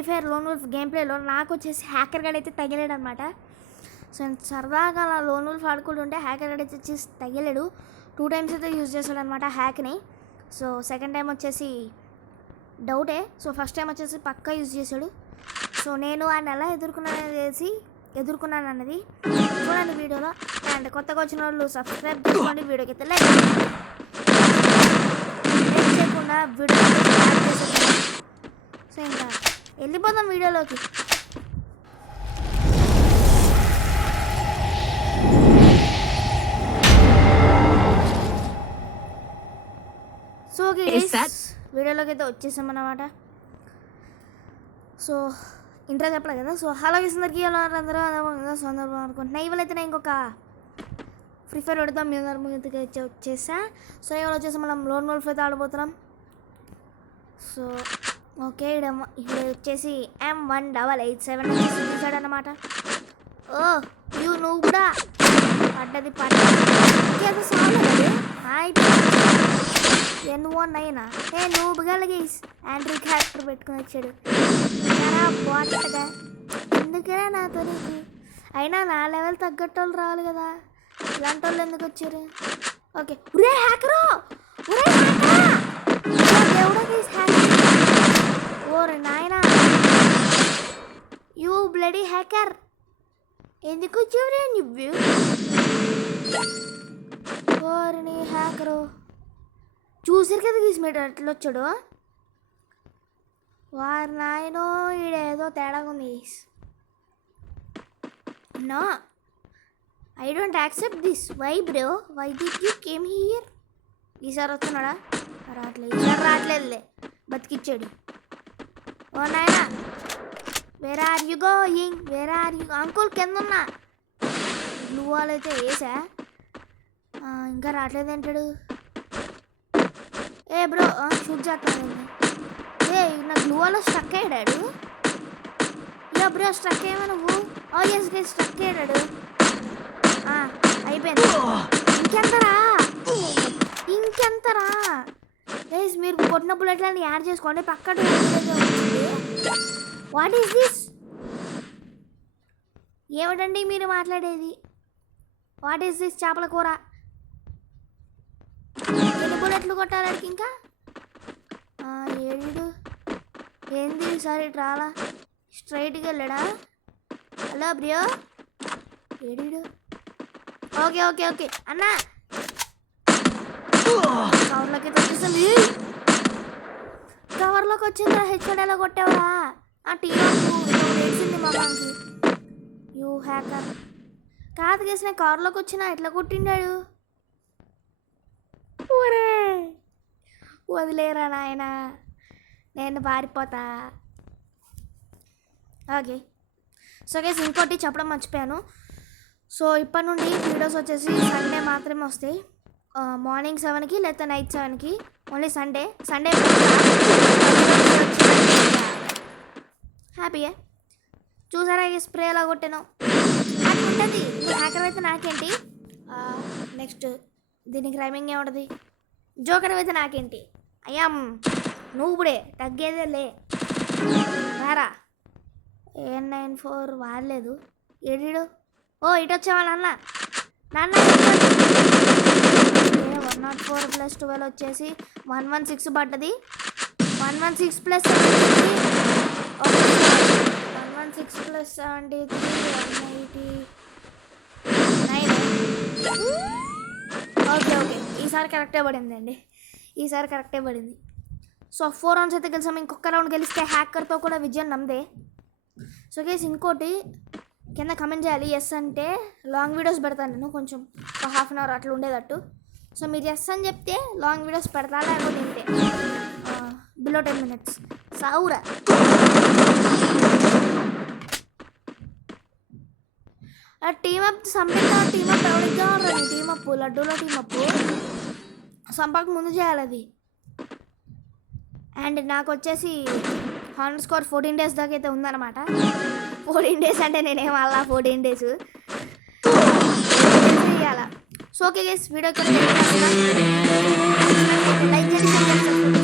Free Fire lone wolf game ప్లేలో నాకు వచ్చేసి హ్యాకర్ గడ్ అయితే తగిలాడు అనమాట. సో సరదాగా అలా లోన్ వుల్ఫ్ ఆడుకుంటుంటే హ్యాకర్ గడ్ అయితే వచ్చేసి తగిలాడు. 2 times అయితే యూజ్ చేశాడు అనమాట హ్యాక్ని. సో సెకండ్ టైం వచ్చేసి డౌటే. సో ఫస్ట్ టైం వచ్చేసి పక్కా యూజ్ చేశాడు. సో నేను ఆయన ఎలా ఎదుర్కొన్నాను అన్నది చూడండి వీడియోలో. అండ్ కొత్తగా వచ్చిన వాళ్ళు సబ్స్క్రైబ్ చేసుకోండి, వీడియోకి అయితే లైక్ చేయకుండా వీడియో స్టార్ట్ చేసేద్దాం. సో ఇంకా వెళ్ళిపోతాం వీడియోలోకి. సో వీడియోలోకి అయితే వచ్చేసామన్నమాట. సో ఇంట్రో చెప్పలే కదా. సో హలో అందరికీ అందరూ సందర్భం అనుకుంటున్నా. ఇవాళ అయితే నేను ఇంకొక ఫ్రీ ఫైర్ పెడతాం మీ అందరి ముందుకు అయితే వచ్చేసా. సో ఇవాళ వచ్చేసి మనం లోన్ వుల్ఫ్ అయితే ఆడబోతున్నాం. సో ఓకే ఇప్పుడు వచ్చేసి M1887 చూసాడు అన్నమాట. ఓ నువ్వు కూడా పడ్డది N19 నువ్వు గలగేసి ఆండ్రీ క్యారెక్టర్ పెట్టుకుని వచ్చాడు బాగా. ఎందుకనే నాతో నీకు అయినా నా లెవెల్ తగ్గట్టు వాళ్ళు రావాలి కదా, ఇలాంటి వాళ్ళు ఎందుకు వచ్చారు? ఓకే హ్యాకరు ఓరే నాయనా, యూ బ్లడీ హ్యాకర్ ఎందుకు వచ్చావురే నువ్వు? ఓరిని హ్యాకరు చూసారు కదా గీసిమేట ఎట్లా వచ్చాడు. వారి నాయనో ఈడేదో తేడాగా ఉంది. No I don't accept this. Why bro, why did you came here? ఈసారి వస్తున్నాడా? ఈసారి రావట్లేదులే, బతికిచ్చాడు. ఓ నాయనా where are you going, where are you? Uncle కింద ఉన్నా. నువ్వు వాళ్ళైతే వేసా ఇంకా రావట్లేదంటాడు. ఏ బ్రో షూట్ చేస్తాను. నా గ్లూవాలో స్ట్రక్ అయ్యాడు. బ్రో స్ట్రక్ అయ్యావా నువ్వు? ఎస్ స్ట్రక్ అయ్యాడు. అయిపోయింది. ఇంకెంతరా గైస్, మీరు కొట్టిన బుల్లెట్లని యాడ్ చేసుకోండి. పక్కన వాట్ ఈస్ దిస్? ఏమిటండి మీరు మాట్లాడేది? What is this? చేపల కూర. ఎన్ని బుల్లెట్లు కొట్టాలడికి ఇంకా? ఏడు ఏంది ఈసారి రాలా? స్ట్రైట్గా వెళ్ళాడా? హలో బ్రియో ఏడు? ఓకే ఓకే ఓకే అన్నా కవర్లోకి వచ్చేసింది. కవర్లోకి వచ్చిందా? హెచ్ఓడి ఎలా కొట్టావా? ఆ టీవీ వేసింది మమ్మల్ని. యూ హ్యాకర్ కాదు కేసు, నేను కవర్లోకి వచ్చినా ఎట్లా కొట్టిండాడు? ఊరే వదిలేరా నాయన, నేను పారిపోతా. ఓకే సో గైస్ ఇంకోటి చెప్పడం మర్చిపోయాను. సో ఇప్పటి నుండి వీడియోస్ వచ్చేసి సండే మాత్రమే వస్తాయి. మార్నింగ్ 7కి లేకపోతే నైట్ 7కి. ఓన్లీ సండే హ్యాపీయే. చూసారా ఈ స్ప్రే ఎలా కొట్టాను? ఉంటుంది హ్యాకర్ అయితే నాకేంటి, నెక్స్ట్ దీనికి రైమింగ్ ఏముంటుంది? జోకర్ అయితే నాకేంటి? అయ్యాం నువ్వు ఇప్పుడే తగ్గేదే లే రారా. N94 వాడలేదు. ఏడు ఇటు వచ్చావా నాన్న? 104 + 12 వచ్చేసి 116 పడ్డది. 116 + 73 189. ఓకే ఈసారి కరెక్టే పడిందండి, ఈసారి కరెక్టే పడింది. సో 4 rounds అయితే గెలిచాము. ఇంకొక రౌండ్ గెలిస్తే హ్యాకర్తో కూడా విజయం నమ్మదే. సో గైస్ ఇంకోటి కింద కమెంట్ చేయాలి. ఎస్ అంటే లాంగ్ వీడియోస్ పెడతాను నేను, కొంచెం ఒక 1/2 hour అట్లా ఉండేటట్టు. సో మీరు ఎస్ అని చెప్తే లాంగ్ వీడియోస్ పెడతా, లేకపోతే ఇంతే బిలో 10 minutes. సావురా టీమప్ సంపేత టీమప్ ఎవరికి కావాలి? టీమప్ లడ్డూలో టీమప్ సంపక ముందు చేయాలి అది. అండ్ నాకు వచ్చేసి హానర్ స్కోర్ 14 days దాకా అయితే ఉందన్నమాట. 14 days అంటే నేనేం అలా 14 days చేయాలా. So okay guys video like చేయండి.